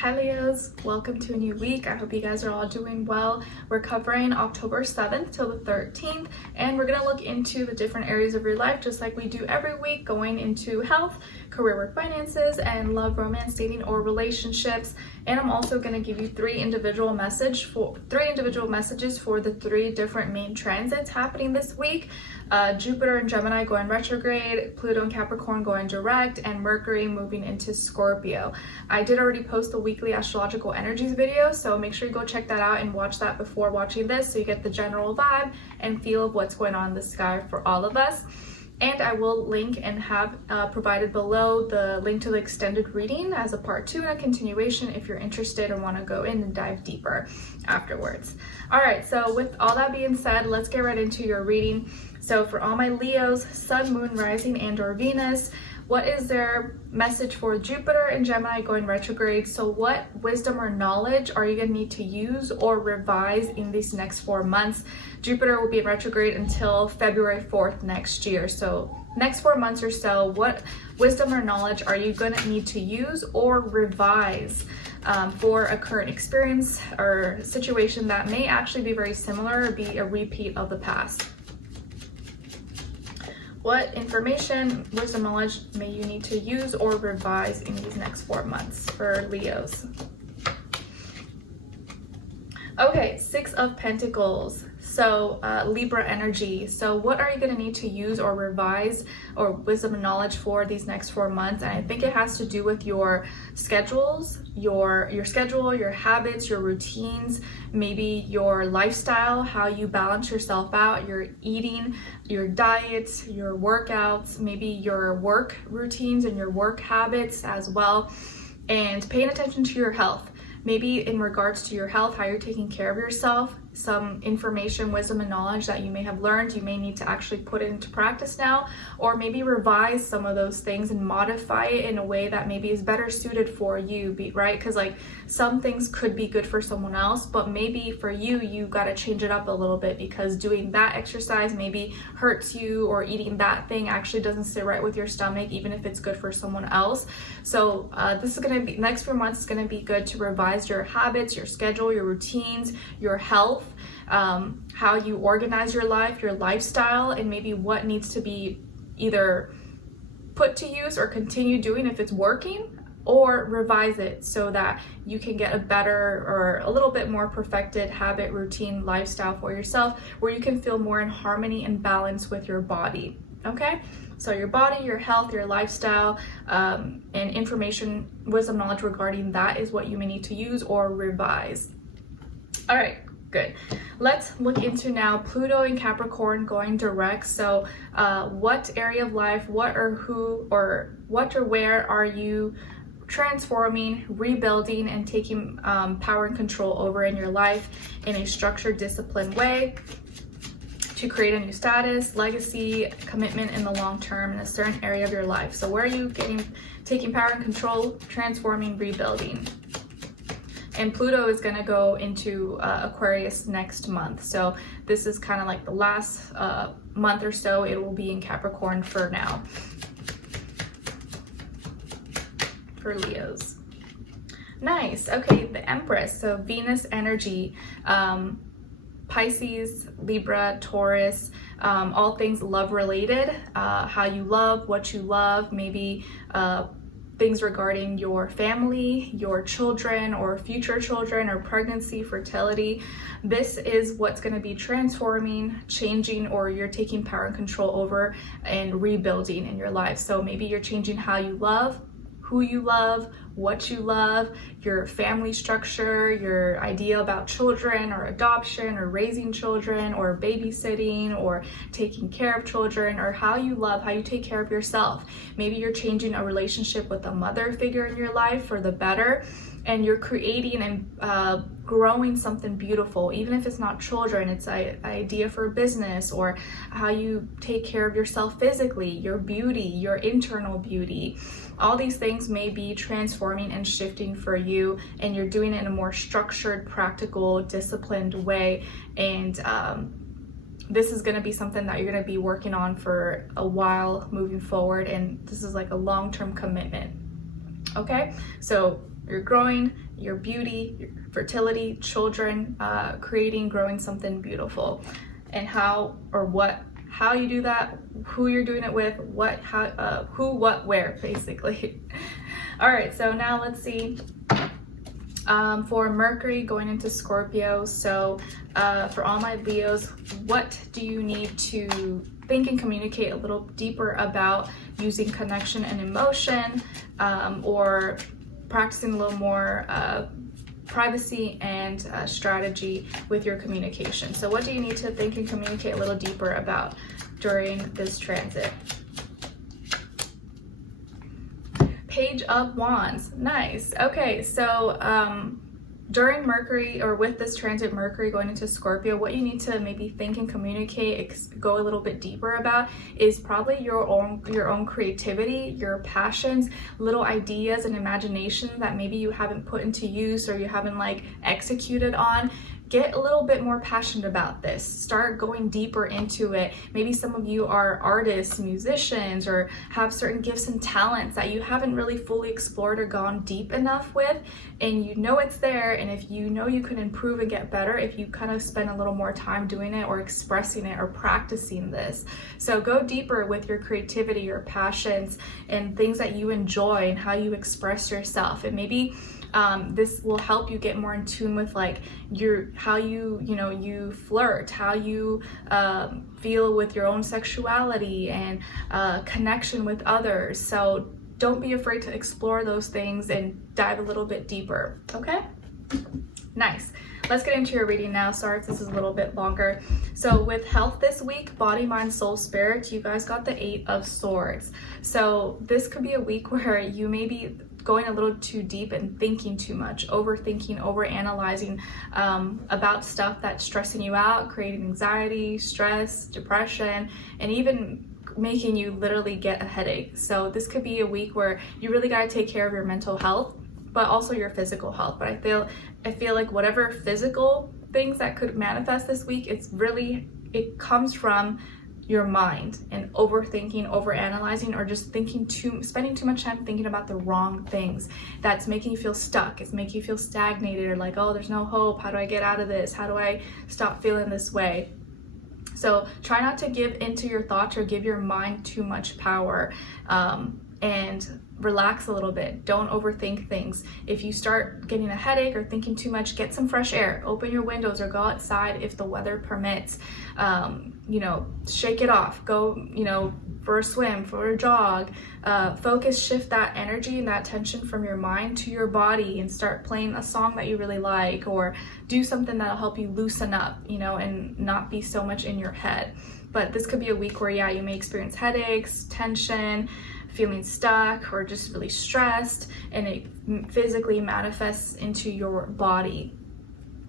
Hi Leos, welcome to a new week. I hope you guys are all doing well. We're covering October 7th till the 13th, and we're going to look into the different areas of your life just like we do every week, going into health, career, work, finances, and love, romance, dating, or relationships. And I'm also going to give you three individual messages for the three different main transits happening this week. Jupiter and Gemini going retrograde, Pluto and Capricorn going direct, and Mercury moving into Scorpio. I did already post the weekly astrological energies video, so make sure you go check that out and watch that before watching this so you get the general vibe and feel of what's going on in the sky for all of us. And I will link and have provided below the link to the extended reading as a part 2 and a continuation if you're interested and want to go in and dive deeper afterwards. All right, so with all that being said, let's get right into your reading. So for all my Leos, Sun, Moon, Rising, and or Venus, what is their message for Jupiter and Gemini going retrograde? So what wisdom or knowledge are you going to need to use or revise in these next 4 months? Jupiter will be in retrograde until February 4th next year. So next 4 months or so, what wisdom or knowledge are you going to need to use or revise for a current experience or situation that may actually be very similar or be a repeat of the past? What information, wisdom, knowledge may you need to use or revise in these next 4 months for Leos? Okay, Six of Pentacles. So Libra energy. So what are you going to need to use or revise or wisdom and knowledge for these next 4 months? And I think it has to do with your schedules, your schedule, your habits, your routines, maybe your lifestyle, how you balance yourself out, your eating, your diets, your workouts, maybe your work routines and your work habits as well, and paying attention to your health. Maybe in regards to your health, how you're taking care of yourself, some information, wisdom, and knowledge that you may have learned, you may need to actually put it into practice now, or maybe revise some of those things and modify it in a way that maybe is better suited for you, right? Because like some things could be good for someone else, but maybe for you, you got to change it up a little bit because doing that exercise maybe hurts you, or eating that thing actually doesn't sit right with your stomach, even if it's good for someone else. So this is going to be, next few months is going to be good to revise your habits, your schedule, your routines, your health, how you organize your life, your lifestyle, and maybe what needs to be either put to use or continue doing if it's working, or revise it so that you can get a better or a little bit more perfected habit, routine, lifestyle for yourself where you can feel more in harmony and balance with your body. Okay? So your body, your health, your lifestyle, and information, wisdom, knowledge regarding that is what you may need to use or revise. All right, good. Let's look into now Pluto and Capricorn going direct. So what area of life, what or where are you transforming, rebuilding, and taking power and control over in your life in a structured, disciplined way to create a new status, legacy, commitment in the long term in a certain area of your life? So where are you taking power and control, transforming, rebuilding? And Pluto is going to go into Aquarius next month. So this is kind of like the last month or so. It will be in Capricorn for now for Leos. Nice. Okay, the Empress. So Venus energy. Pisces, Libra, Taurus, all things love related, how you love, what you love, maybe things regarding your family, your children or future children, or pregnancy, fertility. This is what's going to be transforming, changing, or you're taking power and control over and rebuilding in your life. So maybe you're changing how you love, who you love, what you love, your family structure, your idea about children or adoption or raising children or babysitting or taking care of children, or how you love, how you take care of yourself. Maybe you're changing a relationship with a mother figure in your life for the better, and you're creating and growing something beautiful, even if it's not children, it's an idea for a business, or how you take care of yourself physically, your beauty, your internal beauty. All these things may be transforming and shifting for you, and you're doing it in a more structured, practical, disciplined way. And this is going to be something that you're going to be working on for a while moving forward, and this is like a long-term commitment. Okay, so You're growing your beauty, your fertility, children, creating, growing something beautiful. And how you do that, who you're doing it with, who, what, where, basically. All right, so now let's see. For Mercury going into Scorpio, so for all my Leos, what do you need to think and communicate a little deeper about using connection and emotion, or practicing a little more privacy and strategy with your communication? So what do you need to think and communicate a little deeper about during this transit? Page of Wands. Nice. Okay, so during Mercury, or with this transit Mercury going into Scorpio, what you need to maybe think and communicate, go a little bit deeper about, is probably your own creativity, your passions, little ideas and imagination that maybe you haven't put into use or you haven't like executed on. Get a little bit more passionate about this. Start going deeper into it. Maybe some of you are artists, musicians, or have certain gifts and talents that you haven't really fully explored or gone deep enough with, and you know it's there, and if you know you can improve and get better if you kind of spend a little more time doing it or expressing it or practicing this. So go deeper with your creativity, your passions, and things that you enjoy and how you express yourself. And maybe this will help you get more in tune with like how you flirt, how you feel with your own sexuality and connection with others. So don't be afraid to explore those things and dive a little bit deeper. Okay? Nice. Let's get into your reading now. Sorry if this is a little bit longer. So with health this week, body, mind, soul, spirit, you guys got the 8 of Swords. So this could be a week where you may be going a little too deep and thinking too much, overthinking, overanalyzing about stuff that's stressing you out, creating anxiety, stress, depression, and even making you literally get a headache. So this could be a week where you really got to take care of your mental health, but also your physical health. But I feel like whatever physical things that could manifest this week, it comes from your mind and overthinking, overanalyzing, or just spending too much time thinking about the wrong things. That's making you feel stuck. It's making you feel stagnated, or like, oh, there's no hope. How do I get out of this? How do I stop feeling this way? So try not to give into your thoughts or give your mind too much power, and relax a little bit. Don't overthink things. If you start getting a headache or thinking too much, get some fresh air. Open your windows or go outside if the weather permits. Shake it off. Go, for a swim, for a jog. Focus, shift that energy and that tension from your mind to your body and start playing a song that you really like, or do something that'll help you loosen up, and not be so much in your head. But this could be a week where, you may experience headaches, tension, feeling stuck, or just really stressed, and it physically manifests into your body.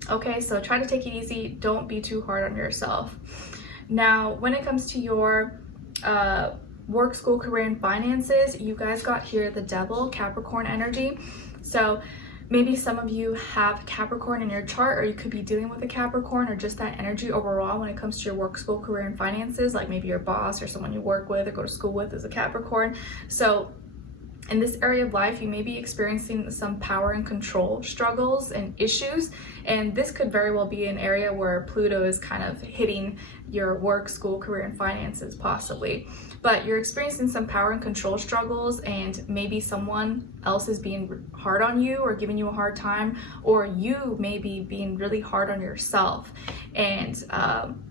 Okay, so try to take it easy. Don't be too hard on yourself. Now, when it comes to your work, school, career, and finances, you guys got here the Devil, Capricorn energy. So maybe some of you have Capricorn in your chart, or you could be dealing with a Capricorn, or just that energy overall when it comes to your work, school, career, and finances. Like maybe your boss or someone you work with or go to school with is a Capricorn. So in this area of life, you may be experiencing some power and control struggles and issues, and this could very well be an area where Pluto is kind of hitting your work, school, career, and finances possibly. But you're experiencing some power and control struggles, and maybe someone else is being hard on you or giving you a hard time, or you may be being really hard on yourself. And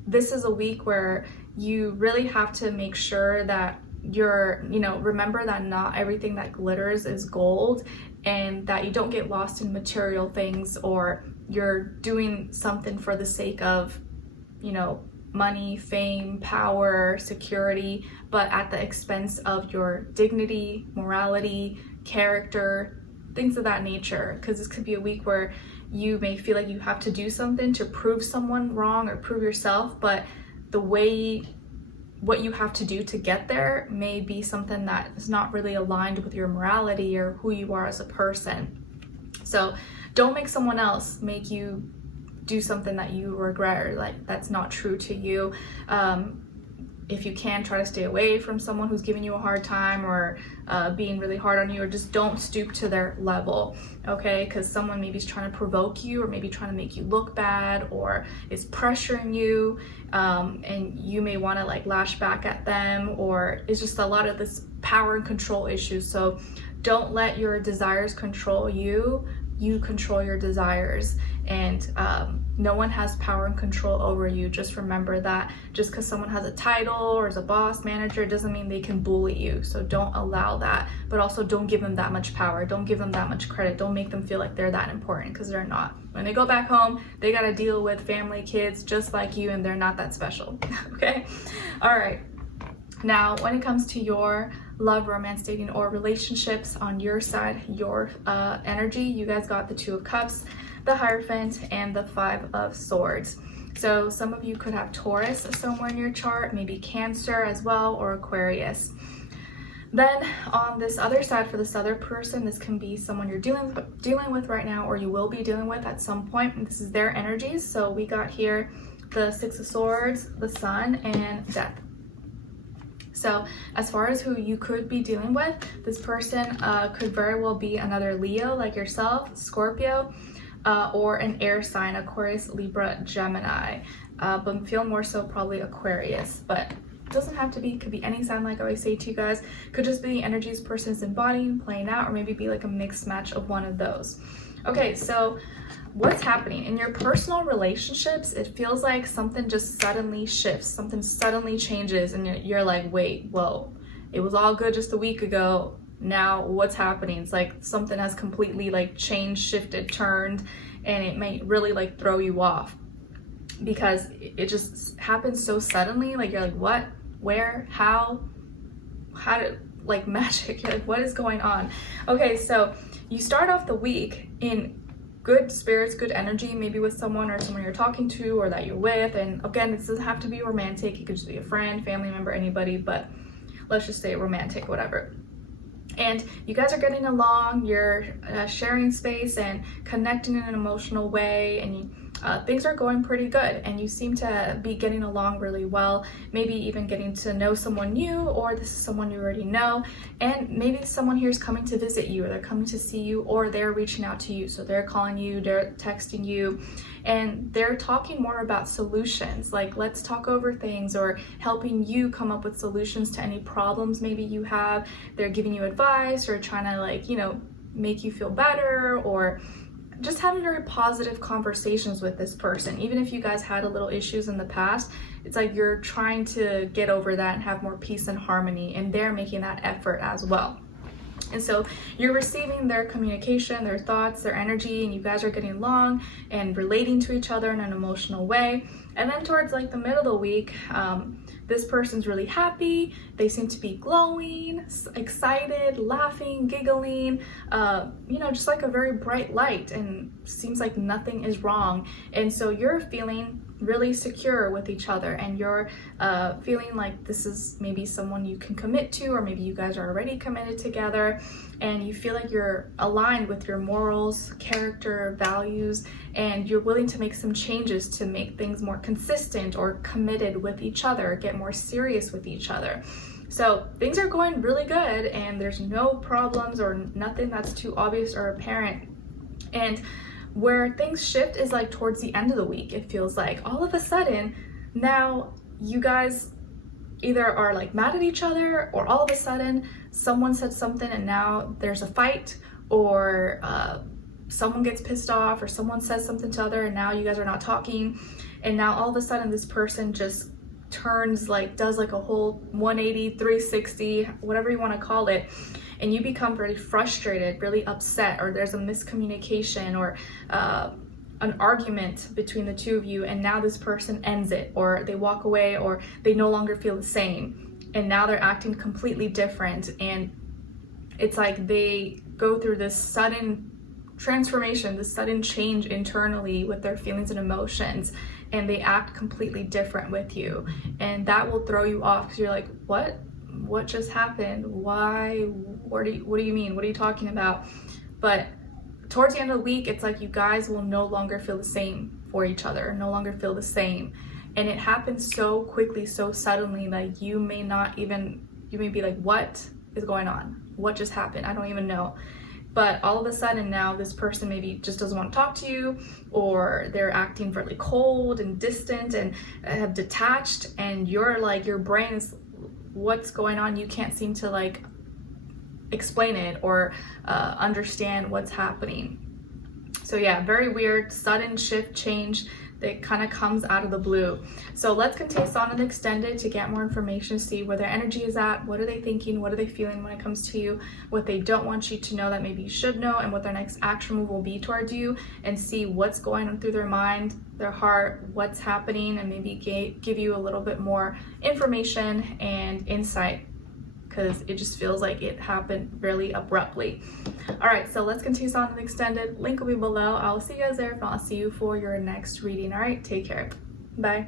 this is a week where you really have to make sure that remember that not everything that glitters is gold, and that you don't get lost in material things, or you're doing something for the sake of, money, fame, power, security, but at the expense of your dignity, morality, character, things of that nature. Because this could be a week where you may feel like you have to do something to prove someone wrong or prove yourself, but what you have to do to get there may be something that is not really aligned with your morality or who you are as a person. So don't make someone else make you do something that you regret, or like that's not true to you. if you can, try to stay away from someone who's giving you a hard time or being really hard on you, or just don't stoop to their level, okay? Because someone maybe is trying to provoke you, or maybe trying to make you look bad, or is pressuring you, and you may want to like lash back at them, or it's just a lot of this power and control issues. So don't let your desires control you. You control your desires, and no one has power and control over you. Just remember that. Just because someone has a title or is a boss, manager, doesn't mean they can bully you. So don't allow that, but also don't give them that much power. Don't give them that much credit. Don't make them feel like they're that important, because they're not. When they go back home, they got to deal with family, kids, just like you, and they're not that special. Okay? All right. Now, when it comes to your love, romance, dating, or relationships on your side, your energy, you guys got the Two of Cups, the Hierophant, and the Five of Swords. So some of you could have Taurus somewhere in your chart, maybe Cancer as well, or Aquarius. Then on this other side, for this other person, this can be someone you're dealing with right now, or you will be dealing with at some point, and this is their energies. So we got here the Six of Swords, the Sun, and Death. So as far as who you could be dealing with, this person could very well be another Leo like yourself, Scorpio, or an air sign, Aquarius, Libra, Gemini, but feel more so probably Aquarius. But it doesn't have to be, it could be any sign, like I always say to you guys. Could just be the energies person's embodying, playing out, or maybe be like a mixed match of one of those. Okay, so what's happening in your personal relationships? It feels like something just suddenly shifts, something suddenly changes, and you're like, wait, whoa, it was all good just a week ago. Now what's happening? It's like something has completely like changed, shifted, turned, and it may really like throw you off because it just happens so suddenly. Like you're like, what, where, how did, like magic, you're like, what is going on? Okay, so you start off the week in good spirits, good energy, maybe with someone or someone you're talking to or that you're with. And again, this doesn't have to be romantic. It could just be a friend, family member, anybody, but let's just say romantic, whatever. And you guys are getting along, you're sharing space and connecting in an emotional way, and things are going pretty good, and you seem to be getting along really well, maybe even getting to know someone new, or this is someone you already know, and maybe someone here is coming to visit you, or they're coming to see you, or they're reaching out to you. So they're calling you, they're texting you, and they're talking more about solutions, like let's talk over things, or helping you come up with solutions to any problems maybe you have. They're giving you advice, or trying to like, you know, make you feel better, or just having very positive conversations with this person. Even if you guys had a little issues in the past, it's like you're trying to get over that and have more peace and harmony, and they're making that effort as well. And so you're receiving their communication, their thoughts, their energy, and you guys are getting along and relating to each other in an emotional way. And then towards like the middle of the week, this person's really happy. They seem to be glowing, excited, laughing, giggling, you know, just like a very bright light, and seems like nothing is wrong. And so you're feeling really secure with each other, and you're feeling like this is maybe someone you can commit to, or maybe you guys are already committed together, and you feel like you're aligned with your morals, character, values, and you're willing to make some changes to make things more consistent or committed with each other, get more serious with each other. So things are going really good, and there's no problems or nothing that's too obvious or apparent. And where things shift is like towards the end of the week. It feels like all of a sudden now you guys either are like mad at each other, or all of a sudden someone said something and now there's a fight, or someone gets pissed off, or someone says something to other and now you guys are not talking, and now all of a sudden this person just turns, like does like a whole 180, 360, whatever you want to call it, and you become very frustrated, really upset, or there's a miscommunication, or an argument between the two of you, and now this person ends it, or they walk away, or they no longer feel the same, and now they're acting completely different. And it's like they go through this sudden transformation, this sudden change internally with their feelings and emotions, and they act completely different with you, and that will throw you off because you're like, what just happened? Why? What do you mean? What are you talking about? But towards the end of the week, it's like you guys will no longer feel the same for each other, no longer feel the same. and it happens so quickly, so suddenly that you may be like, what is going on? What just happened? I don't even know. But all of a sudden now this person maybe just doesn't want to talk to you, or they're acting really cold and distant and have detached, and you're like, your brain is, what's going on? You can't seem to like explain it or understand what's happening. So yeah, very weird, sudden shift change that kind of comes out of the blue. So let's continue on and extended to get more information, see where their energy is at, what are they thinking, what are they feeling when it comes to you, what they don't want you to know that maybe you should know, and what their next action move will be towards you, and see what's going on through their mind, their heart, what's happening, and maybe give you a little bit more information and insight, because it just feels like it happened really abruptly. All right, so let's continue on and extended. Link will be below. I'll see you guys there. If not, I'll see you for your next reading. All right, take care. Bye.